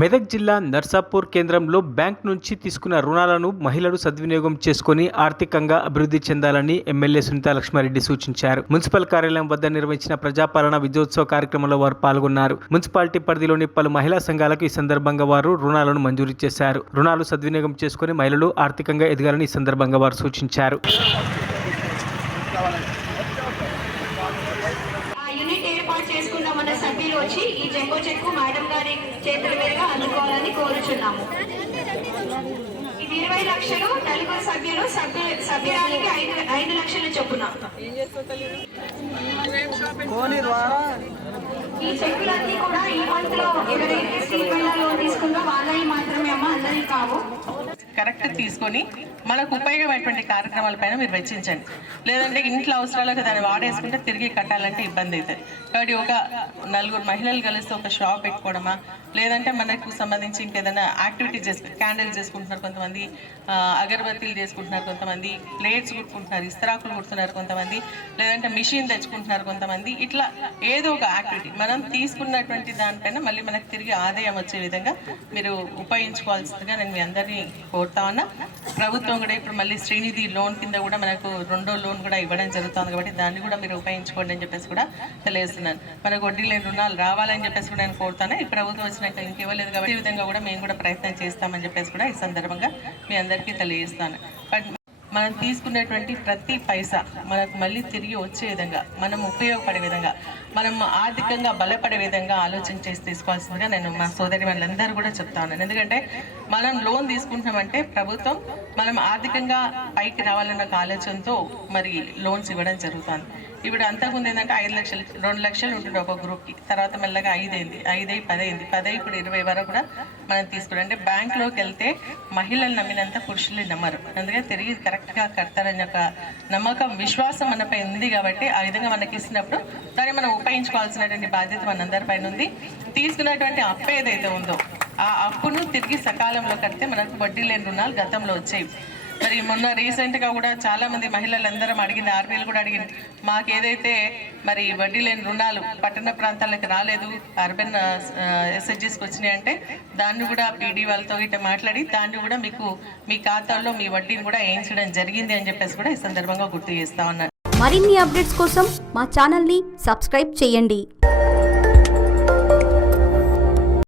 మెదక్ జిల్లా నర్సాపూర్ కేంద్రంలో బ్యాంక్ నుంచి తీసుకున్న రుణాలను మహిళలు సద్వినియోగం చేసుకుని ఆర్థికంగా అభివృద్ధి చెందాలని ఎమ్మెల్యే సునీతా లక్ష్మారెడ్డి సూచించారు. మున్సిపల్ కార్యాలయం వద్ద నిర్వహించిన ప్రజాపాలన విజయోత్సవ కార్యక్రమంలో వారు పాల్గొన్నారు. మున్సిపాలిటీ పరిధిలోని పలు మహిళా సంఘాలకు ఈ సందర్భంగా వారు రుణాలను మంజూరు చేశారు. రుణాలు సద్వినియోగం చేసుకుని మహిళలు ఆర్థికంగా ఎదగాలని ఈ సందర్భంగా వారు సూచించారు. చేసుకున్న మన సభ్యులు వచ్చి ఈ జంబో చెక్కు మేడం గారి చేతుల మీదుగా అందుకోవాలని కోరుచున్నాము. ఇది 20 లక్షలు, నలుగురు సభ్యులు సభ్యురాలికి 5 లక్షలు చొప్పున. ఈ చెక్కులన్నీ కూడా ఈ మంత్ లో ఎవరైతే స్టీల్ లోన్ తీసుకుందో వాళ్ళని మాత్రమే అమ్మ, అందరి కావు. కరెక్ట్ తీసుకొని మనకు ఉపయోగమైనటువంటి కార్యక్రమాలపైన మీరు వెచ్చించండి. లేదంటే ఇంట్లో అవసరాలకు దాన్ని వాడేసుకుంటే తిరిగి కట్టాలంటే ఇబ్బంది అవుతుంది. కాబట్టి ఒక నలుగురు మహిళలు కలిసి ఒక షాప్ పెట్టుకోవడమా, లేదంటే మనకు సంబంధించి ఇంకేదైనా యాక్టివిటీ క్యాండిల్స్ చేసుకుంటున్నారు కొంతమంది, అగరబత్తీలు చేసుకుంటున్నారు కొంతమంది, ప్లేట్స్ కుట్టుకుంటున్నారు, ఇస్తరాకులు కుడుతున్నారు కొంతమంది, లేదంటే మిషన్ తెచ్చుకుంటున్నారు కొంతమంది. ఇట్లా ఏదో ఒక యాక్టివిటీ మనం తీసుకున్నటువంటి దానిపైన మళ్ళీ మనకు తిరిగి ఆదాయం వచ్చే విధంగా మీరు ఉపయోగించుకోవాల్సిందిగా నేను మీ అందరినీ కోరుతా ఉన్నా. ప్రభుత్వం కూడా ఇప్పుడు మళ్ళీ శ్రీనిధి లోన్ కింద కూడా మనకు 2వ లోన్ కూడా ఇవ్వడం జరుగుతుంది. కాబట్టి దాన్ని కూడా మీరు ఉపయోగించుకోండి అని చెప్పేసి కూడా తెలియజేస్తున్నాను. మనకు వడ్డీ లేని రుణాలు రావాలని చెప్పేసి కూడా నేను కోరుతాను. ఈ ప్రభుత్వం వచ్చినాక ఇంకెవ్వలేదు కాబట్టి ఈ విధంగా కూడా మేము కూడా ప్రయత్నం చేస్తామని చెప్పేసి కూడా ఈ సందర్భంగా మీ అందరికీ తెలియజేస్తాను. బట్ మనం తీసుకునేటువంటి ప్రతి పైసా మనకు మళ్ళీ తిరిగి వచ్చే విధంగా, మనం ఉపయోగపడే విధంగా, మనం ఆర్థికంగా బలపడే విధంగా ఆలోచన చేసి తీసుకోవాల్సిందిగా నేను మా సోదరి వాళ్ళందరూ కూడా చెప్తా ఉన్నాను. ఎందుకంటే మనం లోన్ తీసుకుంటున్నామంటే ప్రభుత్వం మనం ఆర్థికంగా పైకి రావాలన్న ఆలోచనతో మరి లోన్స్ ఇవ్వడం జరుగుతుంది. ఇప్పుడు అంతకుముందు ఏంటంటే 5 లక్షలు 2 లక్షలు ఉంటుండే ఒక గ్రూప్కి, తర్వాత మెల్లగా 5 అయింది, 5 అయి 10 అయింది, 10 అయి ఇప్పుడు 20 వరకు కూడా మనం తీసుకున్నాం. అంటే బ్యాంకులోకి వెళ్తే మహిళలు నమ్మినంత పురుషులు నమ్మరు. అందుకే తిరిగి కరెక్ట్గా కడతారని ఒక నమ్మకం, విశ్వాసం మనపై ఉంది. కాబట్టి ఆ విధంగా మనకి ఇచ్చినప్పుడు దాన్ని మనం ఉపయోగించుకోవాల్సినటువంటి బాధ్యత మనందరిపైన ఉంది. తీసుకున్నటువంటి అప్పు ఏదైతే ఉందో ఆ అప్పును తిరిగి సకాలంలో కడితే మనకు వడ్డీ లేని రుణాలు గతంలో వచ్చాయి. మరి మొన్న రీసెంట్గా కూడా చాలామంది మహిళలందరం అడిగింది, ఆర్బీఐలు కూడా అడిగింది, మాకు ఏదైతే మరి వడ్డీ లేని రుణాలు పట్టణ ప్రాంతాలకు రాలేదు, అర్బన్ ఎస్హెచ్జీస్కి వచ్చినాయి అంటే దాన్ని కూడా పీడీ వాళ్ళతో ఇట్లా మాట్లాడి దాన్ని కూడా మీకు మీ ఖాతాల్లో మీ వడ్డీని కూడా వేయించడం జరిగింది అని చెప్పేసి కూడా ఈ సందర్భంగా గుర్తు చేస్తా ఉన్నాను. మరిన్ని అప్డేట్స్ కోసం మా ఛానల్ని సబ్స్క్రైబ్ చేయండి.